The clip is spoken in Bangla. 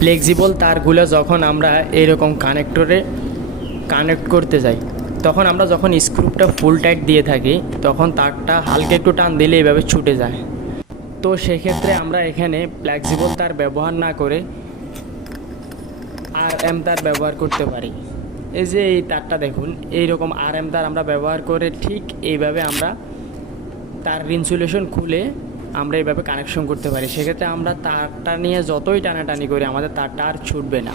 ফ্লেক্সিবল তারগুলো যখন আমরা এরকম কানেক্টরে কানেক্ট করতে যাই, তখন আমরা যখন স্ক্রুপটা ফুল টাইট দিয়ে থাকি তখন তারটা হালকা একটু টান দিলে এইভাবে ছুটে যায়। তো সেক্ষেত্রে আমরা এখানে ফ্লেক্সিবল তার ব্যবহার না করে RM তার ব্যবহার করতে পারি। এই যে এই তারটা দেখুন, এইরকম RM তার আমরা ব্যবহার করে ঠিক এইভাবে আমরা তার ইনসুলেশন খুলে আমরা এইভাবে কানেকশন করতে পারি। সেক্ষেত্রে আমরা তারটা নিয়ে যতই টানাটানি করি আমাদের তারটা আর ছুটবে না।